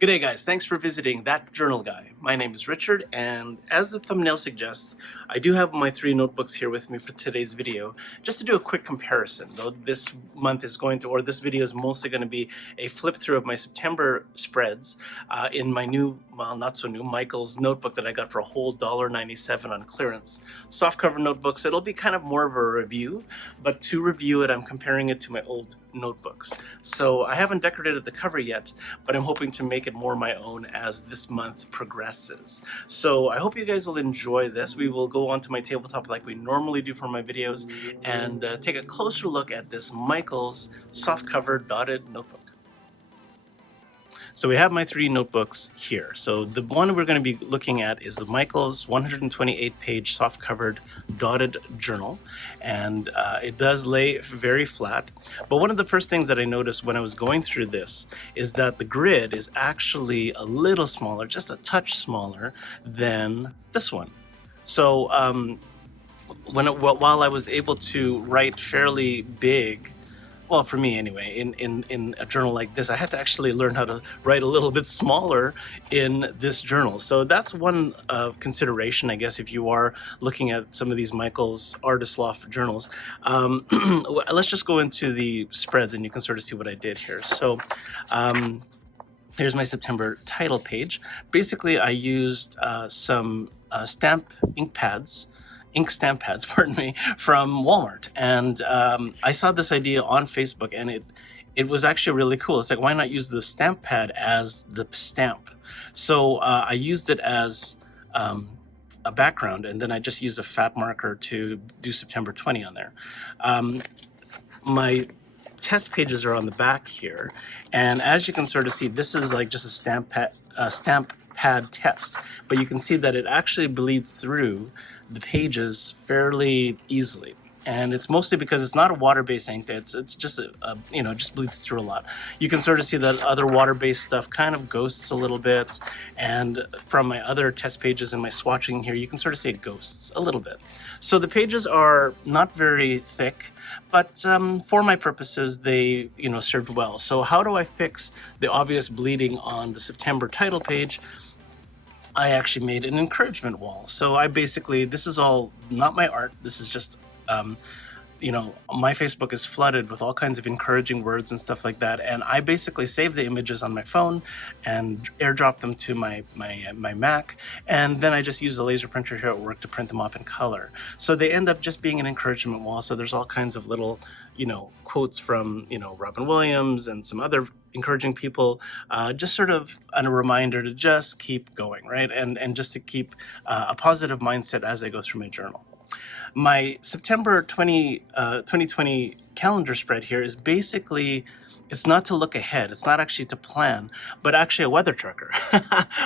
Good day, guys. Thanks for visiting That Journal Guy. My name is Richard, and as the thumbnail suggests, I do have my three notebooks here with me for today's video, just to do a quick comparison. Though this month is going to, or this video is mostly going to be a flip through of my September spreads in my new, well, not so new, Michael's notebook that I got for a whole $1.97 on clearance. Softcover notebooks, it'll be kind of more of a review, but to review it, I'm comparing it to my old notebooks. So I haven't decorated the cover yet, but I'm hoping to make it more my own as this month progresses. So I hope you guys will enjoy this. We will go onto my tabletop like we normally do for my videos and take a closer look at this Michael's softcover dotted notebook. So we have my three notebooks here. So the one we're going to be looking at is the Michael's 128-page soft-covered dotted journal, and it does lay very flat. But one of the first things that I noticed when I was going through this is that the grid is actually a little smaller, just a touch smaller than this one. So while I was able to write fairly big, well, for me anyway, in a journal like this, I had to actually learn how to write a little bit smaller in this journal. So that's one consideration, I guess, if you are looking at some of these Michael's Artist Loft journals. Let's just go into the spreads and you can sort of see what I did here. So here's my September title page. Basically, I used some ink stamp pads, pardon me, from Walmart. And I saw this idea on Facebook, and it was actually really cool. It's like, why not use the stamp pad as the stamp? So I used it as a background, and then I just used a fat marker to do September 20 on there. My test pages are on the back here, and as you can sort of see, this is like just a stamp pad test, but you can see that it actually bleeds through the pages fairly easily, and it's mostly because it's not a water-based ink. It's just just bleeds through a lot. You can sort of see that other water-based stuff kind of ghosts a little bit, and from my other test pages and my swatching here, you can sort of see it ghosts a little bit. So the pages are not very thick, but for my purposes, they served well. So how do I fix the obvious bleeding on the September title page? I actually made an encouragement wall. So I basically, this is all not my art. This is just, my Facebook is flooded with all kinds of encouraging words and stuff like that. And I basically save the images on my phone and airdrop them to my Mac. And then I just use a laser printer here at work to print them off in color. So they end up just being an encouragement wall. So there's all kinds of little, quotes from, Robin Williams and some other encouraging people, just sort of a reminder to just keep going, right? And just to keep a positive mindset as I go through my journal. My September 2020 calendar spread here is basically, it's not to look ahead. It's not actually to plan, but actually a weather tracker.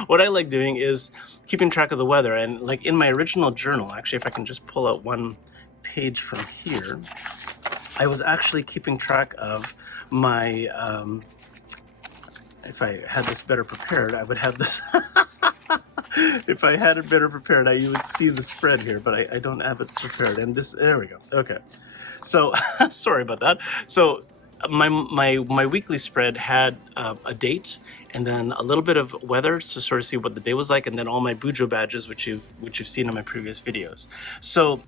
What I like doing is keeping track of the weather. And like in my original journal, actually, if I can just pull out one page from here, I was actually keeping track of my, if I had this better prepared, I would have this. If I had it better prepared, you would see the spread here, but I don't have it prepared. And this, there we go. Okay. So sorry about that. So my weekly spread had a date and then a little bit of weather to sort of see what the day was like, and then all my Bujo badges, which you've seen in my previous videos. So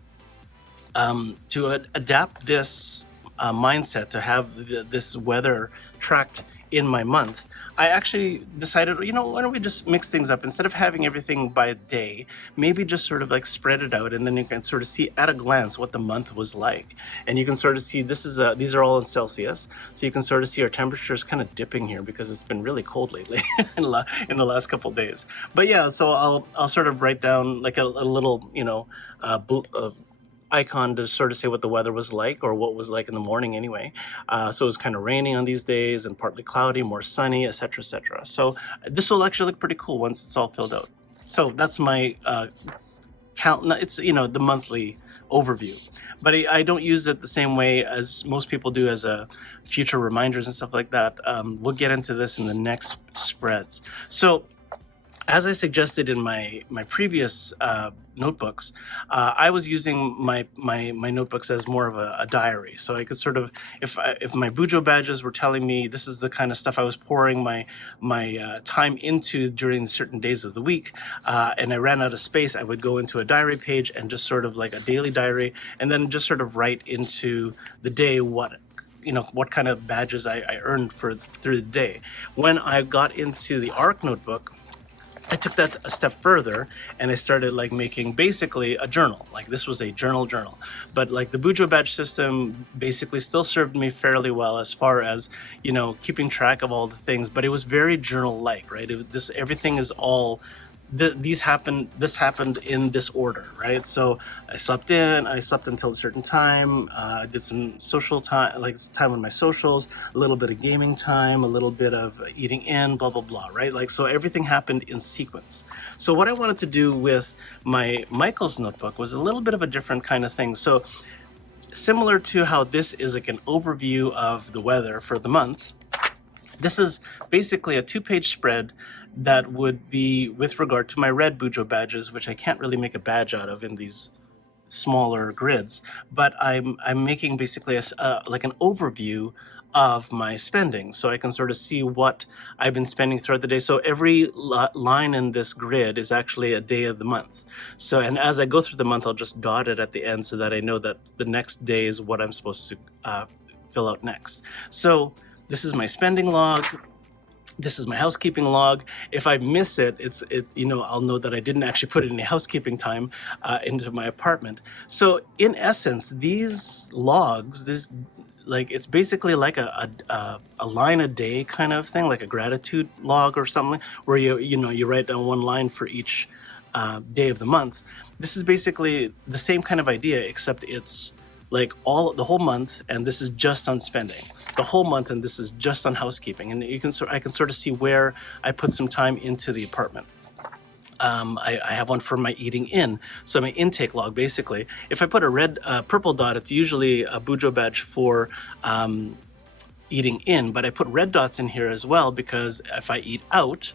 to adapt this mindset to have this weather tracked in my month, I actually decided, why don't we just mix things up? Instead of having everything by day, maybe just sort of like spread it out, and then you can sort of see at a glance what the month was like. And you can sort of see, these are all in Celsius, so you can sort of see our temperatures kind of dipping here because it's been really cold lately in the last couple of days. But yeah, so I'll sort of write down like a little, icon to sort of say what the weather was like, or what was like in the morning anyway. So it was kind of raining on these days and partly cloudy, more sunny, etc., etc. So this will actually look pretty cool once it's all filled out. So that's my count. It's the monthly overview, but I don't use it the same way as most people do as a future reminders and stuff like that. We'll get into this in the next spreads. So as I suggested in my previous notebooks, I was using my notebooks as more of a diary. So I could sort of, if my Bujo badges were telling me this is the kind of stuff I was pouring my time into during certain days of the week, and I ran out of space, I would go into a diary page and just sort of like a daily diary, and then just sort of write into the day what kind of badges I earned through the day. When I got into the ARC notebook, I took that a step further and I started like making basically a journal. Like this was a journal. But like the Bujo badge system basically still served me fairly well as far as, keeping track of all the things, but it was very journal-like, right? Everything is all this happened in this order, right? So I slept until a certain time, did some social time, like time on my socials, a little bit of gaming time, a little bit of eating in, blah blah blah, right? Like, so everything happened in sequence. So what I wanted to do with my Michael's notebook was a little bit of a different kind of thing. So similar to how this is like an overview of the weather for the month, this is basically a 2-page spread that would be with regard to my red Bujo badges, which I can't really make a badge out of in these smaller grids, but I'm making basically like an overview of my spending, so I can sort of see what I've been spending throughout the day. So every line in this grid is actually a day of the month. So, and as I go through the month, I'll just dot it at the end so that I know that the next day is what I'm supposed to fill out next. So this is my spending log. This is my housekeeping log. If I miss it, I'll know that I didn't actually put any housekeeping time into my apartment. So in essence, these logs, it's basically like a line a day kind of thing, like a gratitude log or something, where you write down one line for each day of the month. This is basically the same kind of idea, except it's like the whole month, and this is just on spending. The whole month, and this is just on housekeeping. And I can sort of see where I put some time into the apartment. I have one for my eating in, so my intake log basically. If I put a purple dot, it's usually a Bujo badge for eating in, but I put red dots in here as well because if I eat out,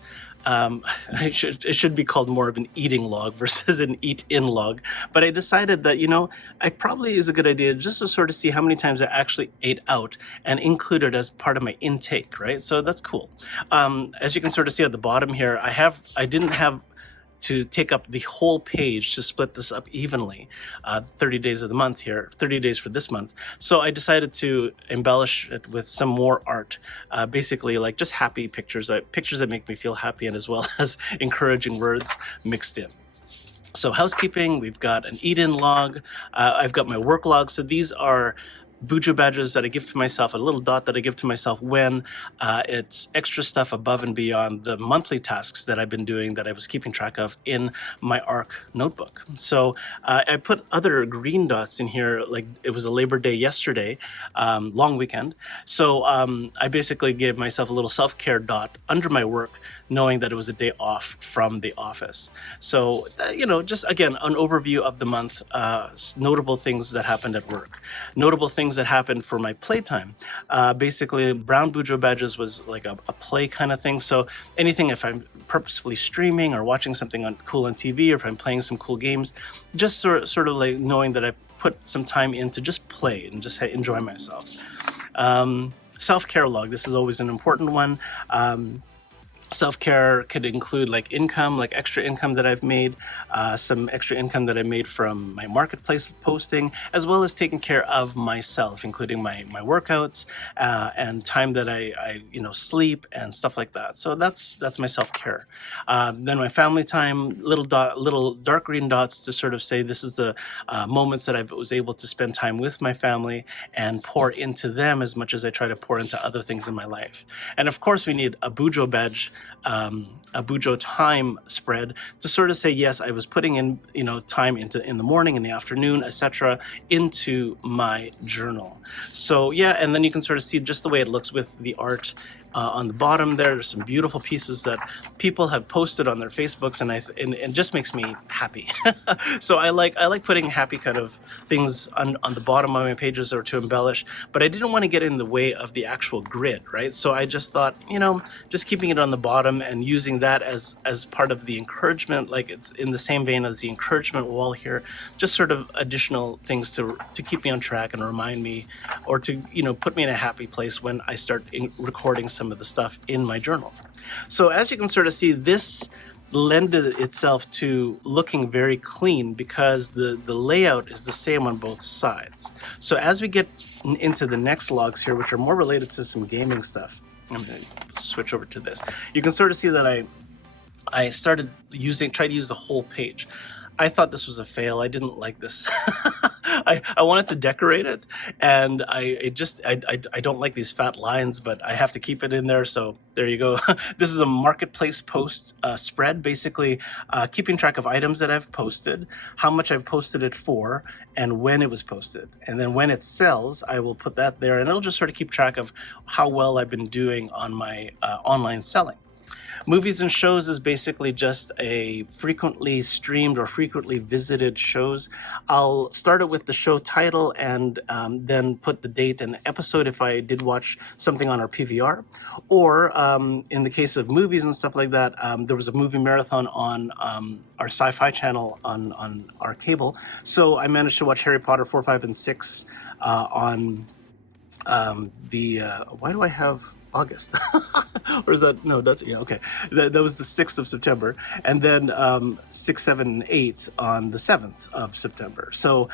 it should be called more of an eating log versus an eat-in log. But I decided that, it probably is a good idea just to sort of see how many times I actually ate out and include it as part of my intake, right? So that's cool. As you can sort of see at the bottom here, I didn't have to take up the whole page to split this up evenly, 30 days of the month here, 30 days for this month. So I decided to embellish it with some more art, basically like just happy pictures, pictures that make me feel happy, and as well as encouraging words mixed in. So housekeeping, we've got an eat-in log, I've got my work log. So these are Bujo badges that I give to myself, a little dot that I give to myself when it's extra stuff above and beyond the monthly tasks that I've been doing that I was keeping track of in my ARC notebook. So I put other green dots in here, like it was a Labor Day yesterday, long weekend. So I basically gave myself a little self-care dot under my work, knowing that it was a day off from the office. So, just again, an overview of the month, notable things that happened at work, notable things that happened for my playtime. Basically, Brown Bujo badges was like a play kind of thing. So anything, if I'm purposefully streaming or watching something cool on TV, or if I'm playing some cool games, just sort of like knowing that I put some time in to just play and just enjoy myself. Self-care log, this is always an important one. Self-care could include like income, like extra income that I've made, some extra income that I made from my marketplace posting, as well as taking care of myself, including my workouts and time that I sleep and stuff like that. So that's my self-care. Then my family time, little dark green dots to sort of say this is the moments that I was able to spend time with my family and pour into them as much as I try to pour into other things in my life. And of course, we need a Bujo badge, a Bujo time spread to sort of say, yes, I was putting in, time in the morning, in the afternoon, etc., into my journal. So yeah, and then you can sort of see just the way it looks with the art on the bottom there. There's some beautiful pieces that people have posted on their Facebooks, and it just makes me happy. So I like putting happy kind of things on the bottom of my pages or to embellish, but I didn't want to get in the way of the actual grid, right? So I just thought, just keeping it on the bottom and using that as part of the encouragement, like it's in the same vein as the encouragement wall here, just sort of additional things to keep me on track and remind me, or to put me in a happy place when I start recording some of the stuff in my journal. So as you can sort of see, this lended itself to looking very clean because the layout is the same on both sides. So as we get into the next logs here, which are more related to some gaming stuff, I'm going to switch over to this. You can sort of see that I tried to use the whole page. I thought this was a fail. I didn't like this. I wanted to decorate it, and I don't like these fat lines, but I have to keep it in there. So there you go. This is a marketplace post spread, basically keeping track of items that I've posted, how much I've posted it for, and when it was posted. And then when it sells, I will put that there, and it'll just sort of keep track of how well I've been doing on my online selling. Movies and shows is basically just a frequently streamed or frequently visited shows. I'll start it with the show title and then put the date and episode if I did watch something on our PVR. Or in the case of movies and stuff like that, there was a movie marathon on our sci-fi channel on our cable. So I managed to watch Harry Potter 4, 5, and 6 on why do I have August? Or is that, no, that's, yeah, okay. That was the 6th of September. And then 6, 7, and 8 on the 7th of September. So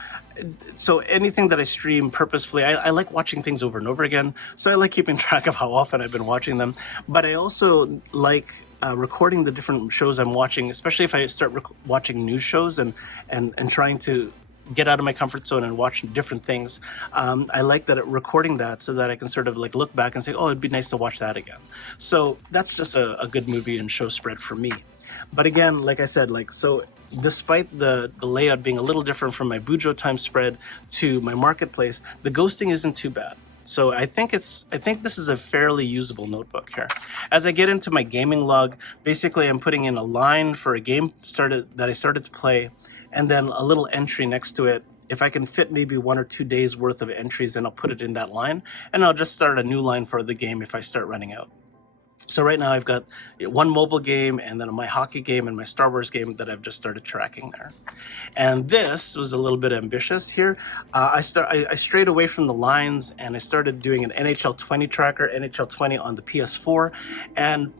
anything that I stream purposefully, I like watching things over and over again. So I like keeping track of how often I've been watching them. But I also like recording the different shows I'm watching, especially if I start watching new shows and trying to get out of my comfort zone and watch different things. I like recording that so that I can sort of like look back and say, oh, it'd be nice to watch that again. So that's just a good movie and show spread for me. But again, like I said, so despite the layout being a little different from my Bujo time spread to my marketplace, the ghosting isn't too bad. So I think this is a fairly usable notebook here. As I get into my gaming log, basically I'm putting in a line for a game that I started to play, and then a little entry next to it. If I can fit maybe 1 or 2 days worth of entries, then I'll put it in that line, and I'll just start a new line for the game if I start running out. So right now I've got one mobile game and then my hockey game and my Star Wars game that I've just started tracking there. And this was a little bit ambitious here. I strayed away from the lines and I started doing an NHL 20 tracker, NHL 20 on the PS4. And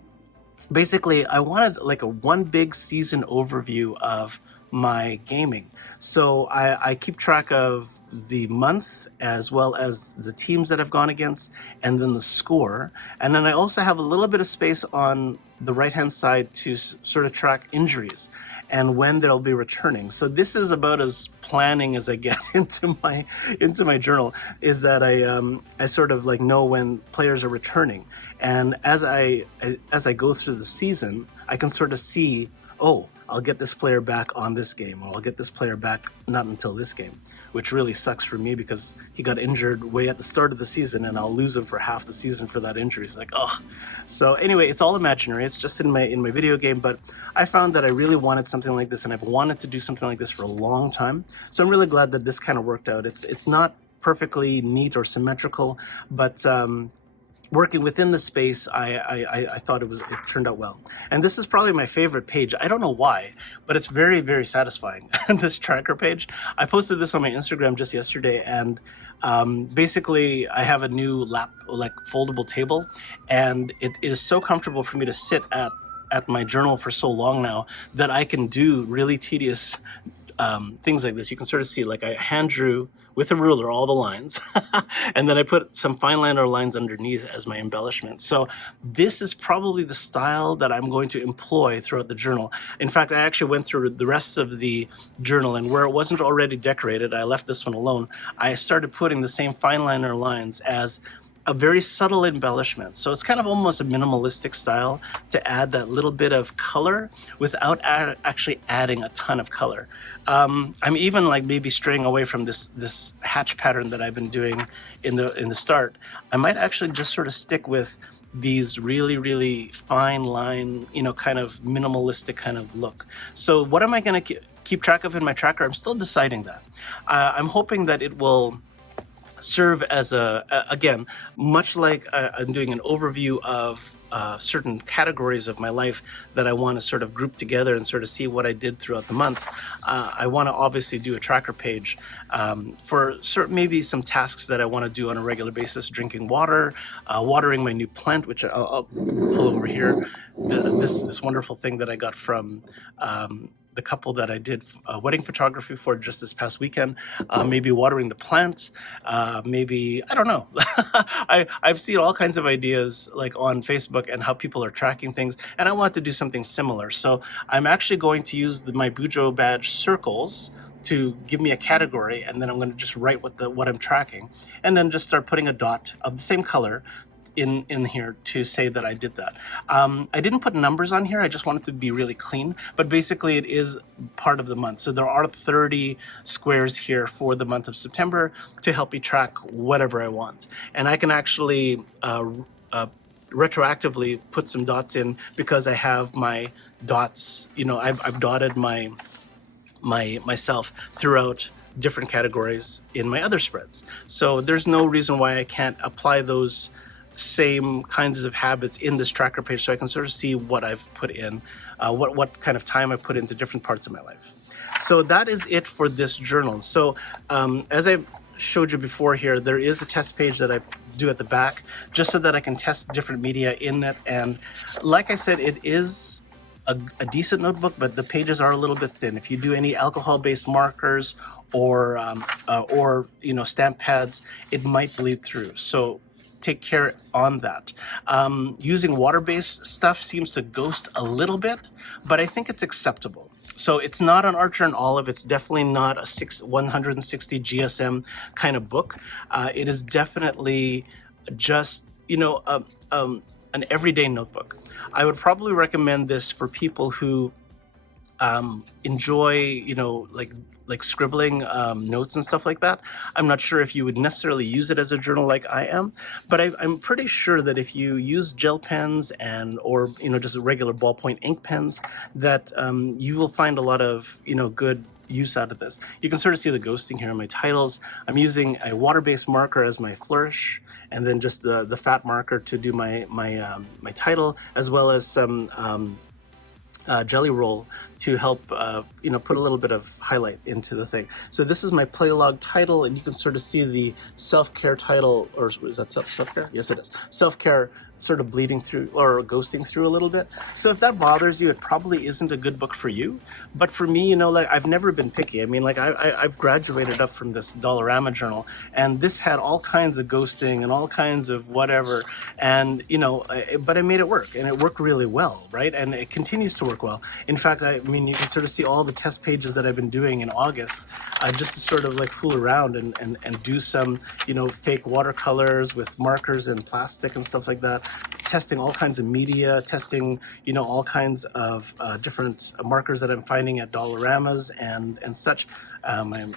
basically I wanted like a one big season overview of my gaming. So I keep track of the month as well as the teams that I've gone against and then the score. And then I also have a little bit of space on the right-hand side to sort of track injuries and when they'll be returning. So this is about as planning as I get into my journal, is that I sort of like know when players are returning. And as I go through the season, I can sort of see, oh, I'll get this player back on this game, or I'll get this player back not until this game, which really sucks for me because he got injured way at the start of the season and I'll lose him for half the season for that injury. It's like, oh. So anyway, it's all imaginary. It's just in my video game, but I found that I really wanted something like this and I've wanted to do something like this for a long time. So I'm really glad that this kind of worked out. It's not perfectly neat or symmetrical, but working within the space, I thought it turned out well. And this is probably my favorite page. I don't know why, but it's very, very satisfying. This tracker page. I posted this on my Instagram just yesterday, and basically I have a new foldable table, and it is so comfortable for me to sit at my journal for so long now that I can do really tedious things like this. You can sort of see, like, I hand drew with a ruler all the lines and then I put some fine liner lines underneath as my embellishment. So this is probably the style that I'm going to employ throughout the journal. In fact, I actually went through the rest of the journal, and where it wasn't already decorated, I left this one alone. I started putting the same fine liner lines as a very subtle embellishment. So it's kind of almost a minimalistic style to add that little bit of color without actually adding a ton of color. I'm even like maybe straying away from this hatch pattern that I've been doing in the start. I might actually just sort of stick with these really, really fine line, kind of minimalistic kind of look. So what am I going to keep track of in my tracker? I'm still deciding that. I'm hoping that it will serve as again, much like I'm doing an overview of certain categories of my life that I want to sort of group together and sort of see what I did throughout the month. I want to obviously do a tracker page for maybe some tasks that I want to do on a regular basis: drinking water, watering my new plant, which I'll pull over here. This wonderful thing that I got from the couple that I did wedding photography for just this past weekend. Maybe watering the plants, maybe, I don't know. I've seen all kinds of ideas like on Facebook and how people are tracking things, and I want to do something similar. So I'm actually going to use my Bujo badge circles to give me a category, and then I'm going to just write what I'm tracking, and then just start putting a dot of the same color in here to say that I did that. I didn't put numbers on here. I just wanted to be really clean, but basically it is part of the month. So there are 30 squares here for the month of September to help me track whatever I want. And I can actually retroactively put some dots in because I have my dots, I've dotted myself throughout different categories in my other spreads. So there's no reason why I can't apply those same kinds of habits in this tracker page, so I can sort of see what I've put in, what kind of time I put into different parts of my life. So that is it for this journal. So as I showed you before here, there is a test page that I do at the back just so that I can test different media in it. And like I said, it is a decent notebook, but the pages are a little bit thin. If you do any alcohol-based markers or stamp pads, it might bleed through. So take care on that. Using water-based stuff seems to ghost a little bit, but I think it's acceptable. So it's not an Archer and Olive. It's definitely not a 160 GSM kind of book. It is definitely just, an everyday notebook. I would probably recommend this for people who enjoy, like scribbling notes and stuff like that. I'm not sure if you would necessarily use it as a journal like I am, but I'm pretty sure that if you use gel pens or just regular ballpoint ink pens, that you will find a lot of good use out of this. You can sort of see the ghosting here in my titles. I'm using a water-based marker as my flourish, and then just the fat marker to do my title, as well as some jelly roll to help put a little bit of highlight into the thing. So this is my play log title, and you can sort of see the self-care title, or is that self-care? Yes, it is. Self-care sort of bleeding through or ghosting through a little bit. So if that bothers you, it probably isn't a good book for you. But for me, I've never been picky. I mean, I've graduated up from this Dollarama journal, and this had all kinds of ghosting and all kinds of whatever. And, but I made it work, and it worked really well, right? And it continues to work well. In fact, you can sort of see all the test pages that I've been doing in August, just to sort of like fool around and do some, fake watercolors with markers and plastic and stuff like that. Testing all kinds of media, testing, all kinds of different markers that I'm finding at Dollaramas and such. And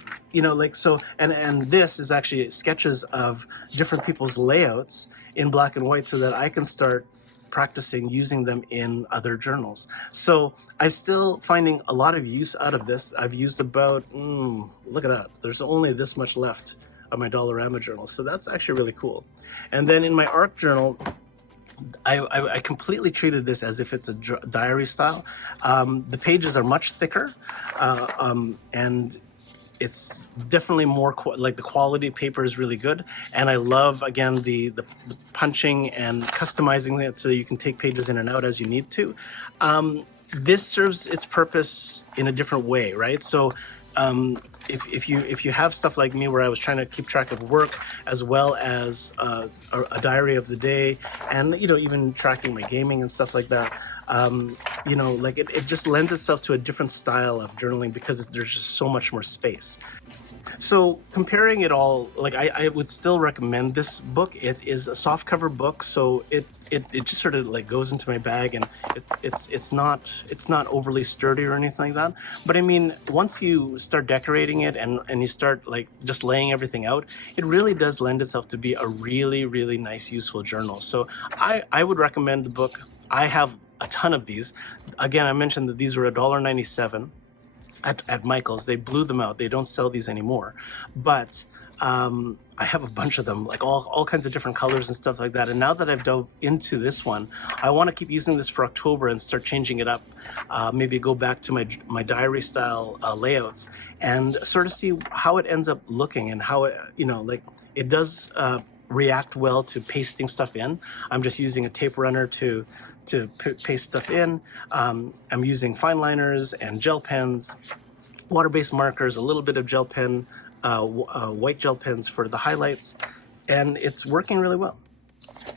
this is actually sketches of different people's layouts in black and white so that I can start practicing using them in other journals. So I'm still finding a lot of use out of this. I've used about, look at that, there's only this much left of my Dollarama journal. So that's actually really cool. And then in my ARC journal, I completely treated this as if it's a diary style. The pages are much thicker, and it's definitely more like the quality of paper is really good. And I love, again, the punching and customizing it so you can take pages in and out as you need to. This serves its purpose in a different way, right? So if you have stuff like me where I was trying to keep track of work as well as a diary of the day, and even tracking my gaming and stuff like that, You know, like it just lends itself to a different style of journaling because there's just so much more space. So comparing it all, like I would still recommend this book. It is a softcover book, so it just sort of like goes into my bag, and it's not overly sturdy or anything like that. But I mean, once you start decorating it and you start like just laying everything out, it really does lend itself to be a really nice, useful journal. So I would recommend the book. I have a ton of these. Again, I mentioned that these were $1.97 at Michael's. They blew them out. They don't sell these anymore. But I have a bunch of them, like all kinds of different colors and stuff like that. And now that I've dove into this one, I want to keep using this for October and start changing it up. Maybe go back to my diary style layouts and sort of see how it ends up looking and how it, you know, like it does react well to pasting stuff in. I'm just using a tape runner to paste stuff in. I'm using fine liners and gel pens, water-based markers, a little bit of gel pen, white gel pens for the highlights, and it's working really well.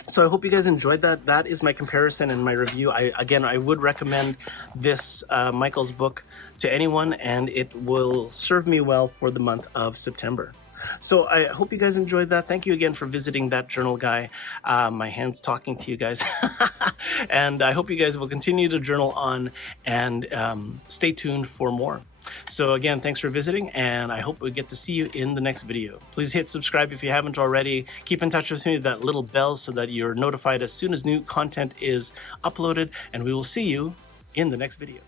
So I hope you guys enjoyed that. That is my comparison and my review. I would recommend this Michael's book to anyone, and it will serve me well for the month of September. So I hope you guys enjoyed that. Thank you again for visiting That Journal Guy. My hand's talking to you guys. And I hope you guys will continue to journal on and stay tuned for more. So again, thanks for visiting, and I hope we get to see you in the next video. Please hit subscribe if you haven't already. Keep in touch with me with that little bell so that you're notified as soon as new content is uploaded, and we will see you in the next video.